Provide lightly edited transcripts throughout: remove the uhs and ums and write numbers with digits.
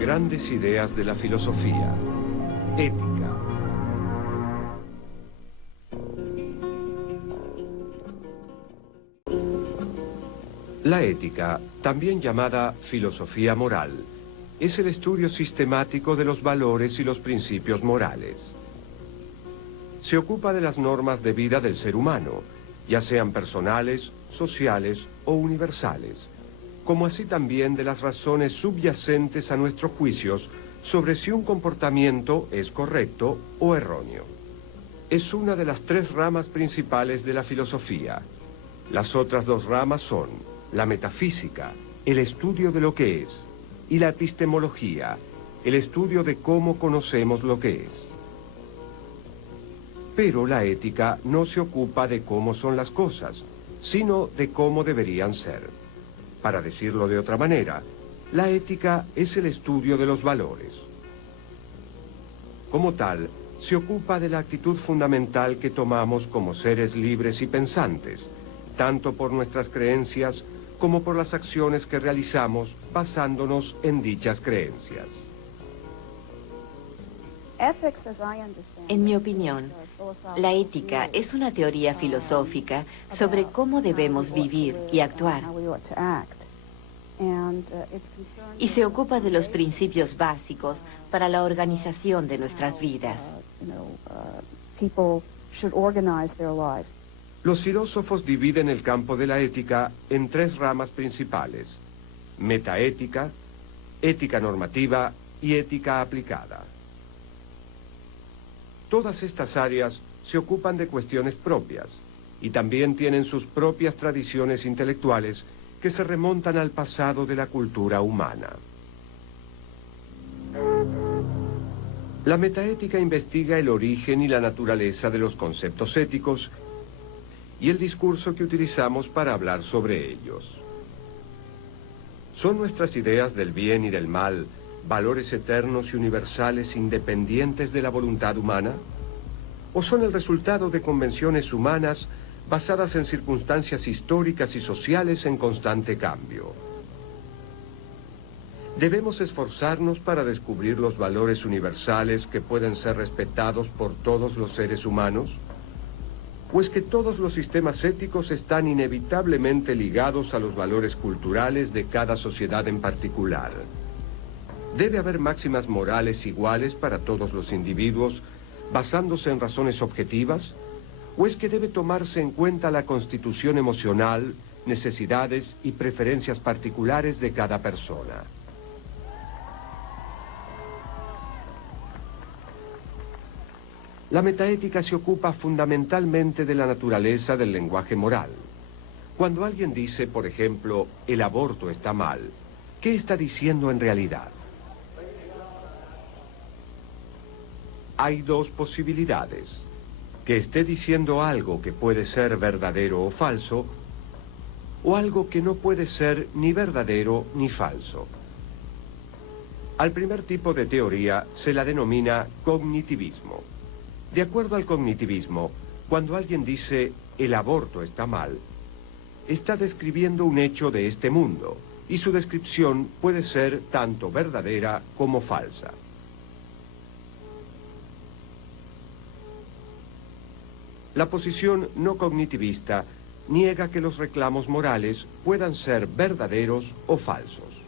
grandes ideas de la filosofía. Ética. La ética, también llamada filosofía moral, es el estudio sistemático de los valores y los principios morales. Se ocupa de las normas de vida del ser humano, ya sean personales, sociales o universales, como así también de las razones subyacentes a nuestros juicios sobre si un comportamiento es correcto o erróneo. Es una de las tres ramas principales de la filosofía. Las otras dos ramas son la metafísica, el estudio de lo que es, y la epistemología, el estudio de cómo conocemos lo que es. Pero la ética no se ocupa de cómo son las cosas, sino de cómo deberían ser. Para decirlo de otra manera, la ética es el estudio de los valores. Como tal, se ocupa de la actitud fundamental que tomamos como seres libres y pensantes, tanto por nuestras creencias como por las acciones que realizamos basándonos en dichas creencias. En mi opinión, la ética es una teoría filosófica sobre cómo debemos vivir y actuar. Y se ocupa de los principios básicos para la organización de nuestras vidas. Los filósofos dividen el campo de la ética en tres ramas principales: metaética, ética normativa y ética aplicada. Todas estas áreas se ocupan de cuestiones propias y también tienen sus propias tradiciones intelectuales que se remontan al pasado de la cultura humana. La metaética investiga el origen y la naturaleza de los conceptos éticos y el discurso que utilizamos para hablar sobre ellos. ¿Son nuestras ideas del bien y del mal valores eternos y universales independientes de la voluntad humana? ¿O son el resultado de convenciones humanas basadas en circunstancias históricas y sociales en constante cambio? ¿Debemos esforzarnos para descubrir los valores universales que pueden ser respetados por todos los seres humanos? ¿O es que todos los sistemas éticos están inevitablemente ligados a los valores culturales de cada sociedad en particular? ¿Debe haber máximas morales iguales para todos los individuos, basándose en razones objetivas? ¿O es que debe tomarse en cuenta la constitución emocional, necesidades y preferencias particulares de cada persona? La metaética se ocupa fundamentalmente de la naturaleza del lenguaje moral. Cuando alguien dice, por ejemplo, el aborto está mal, ¿qué está diciendo en realidad? Hay dos posibilidades: que esté diciendo algo que puede ser verdadero o falso, o algo que no puede ser ni verdadero ni falso. Al primer tipo de teoría se la denomina cognitivismo. De acuerdo al cognitivismo, cuando alguien dice el aborto está mal, está describiendo un hecho de este mundo, y su descripción puede ser tanto verdadera como falsa. La posición no cognitivista niega que los reclamos morales puedan ser verdaderos o falsos.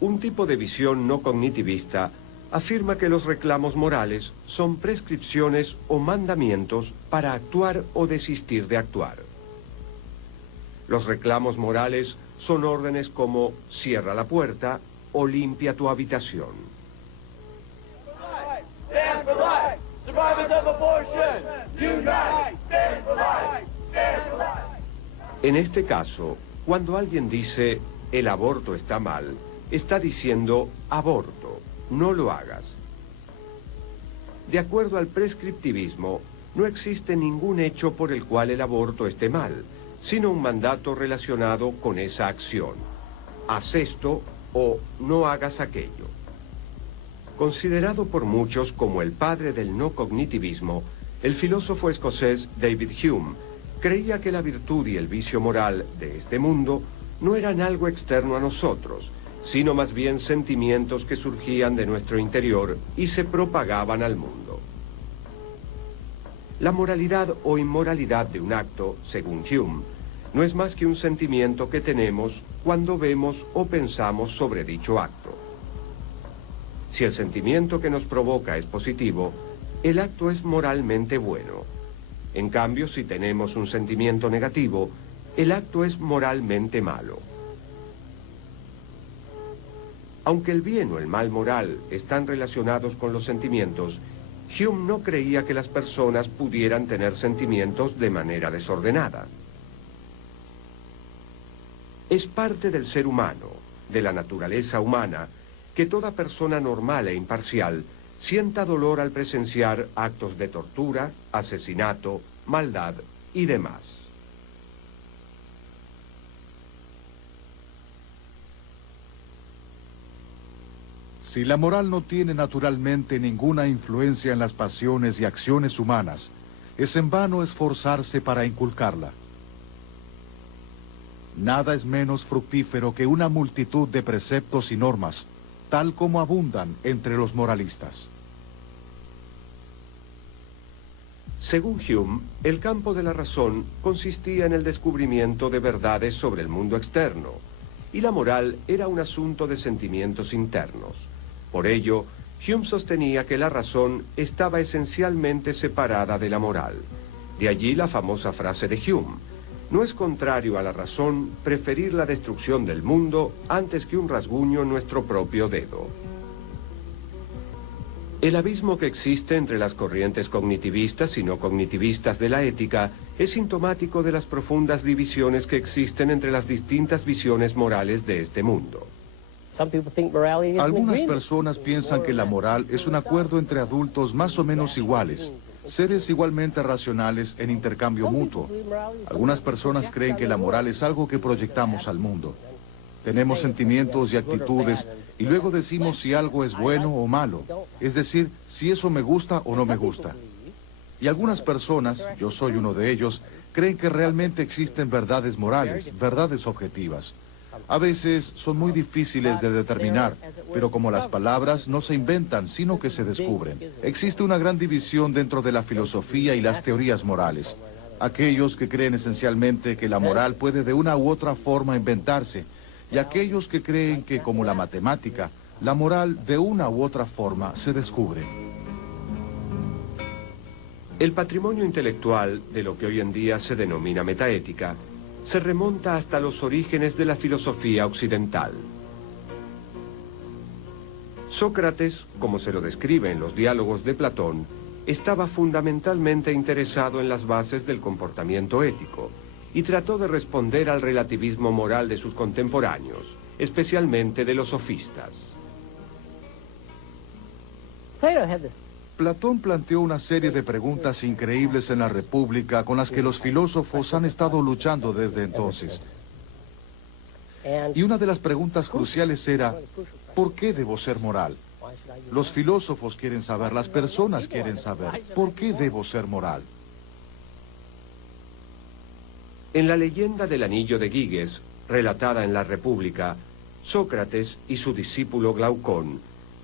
Un tipo de visión no cognitivista afirma que los reclamos morales son prescripciones o mandamientos para actuar o desistir de actuar. Los reclamos morales son órdenes como cierra la puerta o limpia tu habitación. Stand for life! Survivors of abortion! Unite! Stand for life! Stand for life! En este caso, cuando alguien dice el aborto está mal, está diciendo aborto, no lo hagas. De acuerdo al prescriptivismo, no existe ningún hecho por el cual el aborto esté mal, sino un mandato relacionado con esa acción. Haz esto o no hagas aquello. Considerado por muchos como el padre del no cognitivismo, el filósofo escocés David Hume creía que la virtud y el vicio moral de este mundo no eran algo externo a nosotros, sino más bien sentimientos que surgían de nuestro interior y se propagaban al mundo. La moralidad o inmoralidad de un acto, según Hume, no es más que un sentimiento que tenemos cuando vemos o pensamos sobre dicho acto. Si el sentimiento que nos provoca es positivo, el acto es moralmente bueno. En cambio, si tenemos un sentimiento negativo, el acto es moralmente malo. Aunque el bien o el mal moral están relacionados con los sentimientos, Hume no creía que las personas pudieran tener sentimientos de manera desordenada. Es parte del ser humano, de la naturaleza humana, que toda persona normal e imparcial sienta dolor al presenciar actos de tortura, asesinato, maldad y demás. Si la moral no tiene naturalmente ninguna influencia en las pasiones y acciones humanas, es en vano esforzarse para inculcarla. Nada es menos fructífero que una multitud de preceptos y normas, tal como abundan entre los moralistas. Según Hume, el campo de la razón consistía en el descubrimiento de verdades sobre el mundo externo, y la moral era un asunto de sentimientos internos. Por ello, Hume sostenía que la razón estaba esencialmente separada de la moral. De allí la famosa frase de Hume: no es contrario a la razón preferir la destrucción del mundo antes que un rasguño en nuestro propio dedo. El abismo que existe entre las corrientes cognitivistas y no cognitivistas de la ética es sintomático de las profundas divisiones que existen entre las distintas visiones morales de este mundo. Algunas personas piensan que la moral es un acuerdo entre adultos más o menos iguales, seres igualmente racionales en intercambio mutuo. Algunas personas creen que la moral es algo que proyectamos al mundo. Tenemos sentimientos y actitudes y luego decimos si algo es bueno o malo, es decir, si eso me gusta o no me gusta. Y algunas personas, yo soy uno de ellos, creen que realmente existen verdades morales, verdades objetivas. A veces son muy difíciles de determinar, pero como las palabras no se inventan, sino que se descubren. Existe una gran división dentro de la filosofía y las teorías morales. Aquellos que creen esencialmente que la moral puede de una u otra forma inventarse, y aquellos que creen que, como la matemática, la moral de una u otra forma se descubre. El patrimonio intelectual de lo que hoy en día se denomina metaética se remonta hasta los orígenes de la filosofía occidental. Sócrates, como se lo describe en los diálogos de Platón, estaba fundamentalmente interesado en las bases del comportamiento ético y trató de responder al relativismo moral de sus contemporáneos, especialmente de los sofistas. Platón planteó una serie de preguntas increíbles en la República con las que los filósofos han estado luchando desde entonces. Y una de las preguntas cruciales era, ¿por qué debo ser moral? Los filósofos quieren saber, las personas quieren saber, ¿por qué debo ser moral? En la leyenda del Anillo de Giges, relatada en la República, Sócrates y su discípulo Glaucón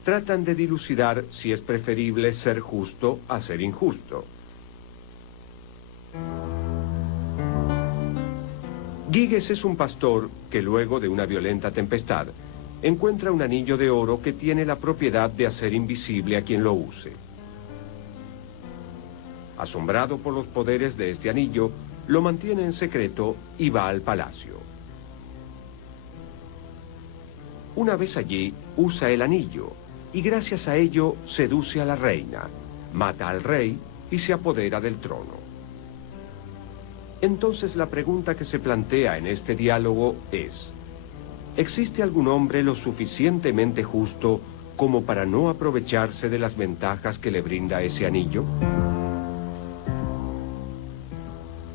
tratan de dilucidar si es preferible ser justo a ser injusto. Giges es un pastor que luego de una violenta tempestad encuentra un anillo de oro que tiene la propiedad de hacer invisible a quien lo use. Asombrado por los poderes de este anillo, lo mantiene en secreto y va al palacio. Una vez allí, usa el anillo y gracias a ello seduce a la reina, mata al rey y se apodera del trono. Entonces la pregunta que se plantea en este diálogo es: ¿existe algún hombre lo suficientemente justo como para no aprovecharse de las ventajas que le brinda ese anillo?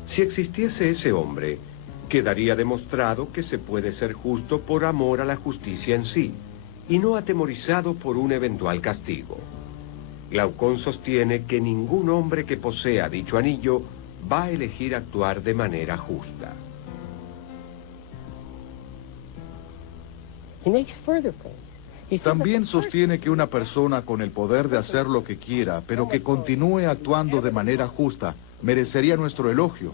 Si existiese ese hombre, quedaría demostrado que se puede ser justo por amor a la justicia en sí, y no atemorizado por un eventual castigo. Glaucón sostiene que ningún hombre que posea dicho anillo va a elegir actuar de manera justa. También sostiene que una persona con el poder de hacer lo que quiera, pero que continúe actuando de manera justa, merecería nuestro elogio,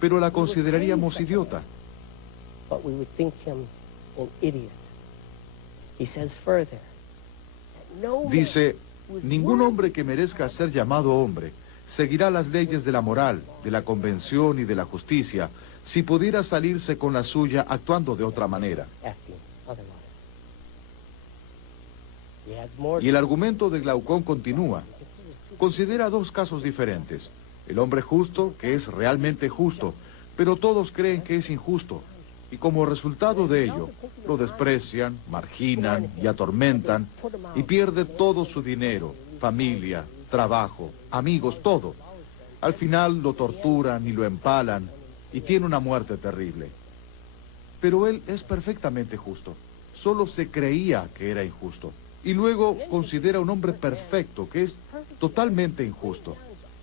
pero la consideraríamos idiota. Dice, ningún hombre que merezca ser llamado hombre seguirá las leyes de la moral, de la convención y de la justicia, si pudiera salirse con la suya actuando de otra manera. Y el argumento de Glaucón continúa. Considera dos casos diferentes. El hombre justo, que es realmente justo, pero todos creen que es injusto. Y como resultado de ello, lo desprecian, marginan y atormentan, y pierde todo su dinero, familia, trabajo, amigos, todo. Al final lo torturan y lo empalan, y tiene una muerte terrible. Pero él es perfectamente justo. Solo se creía que era injusto. Y luego considera un hombre perfecto, que es totalmente injusto,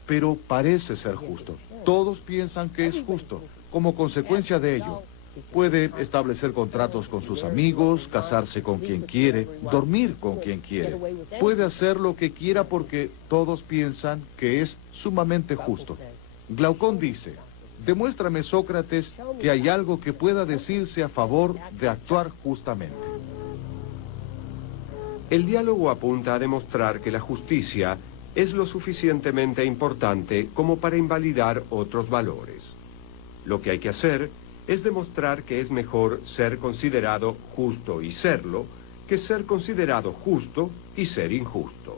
pero parece ser justo. Todos piensan que es justo. Como consecuencia de ello, puede establecer contratos con sus amigos, casarse con quien quiere, dormir con quien quiere. Puede hacer lo que quiera porque todos piensan que es sumamente justo. Glaucón dice, demuéstrame, Sócrates, que hay algo que pueda decirse a favor de actuar justamente. El diálogo apunta a demostrar que la justicia es lo suficientemente importante como para invalidar otros valores. Lo que hay que hacer es demostrar que es mejor ser considerado justo y serlo, que ser considerado justo y ser injusto.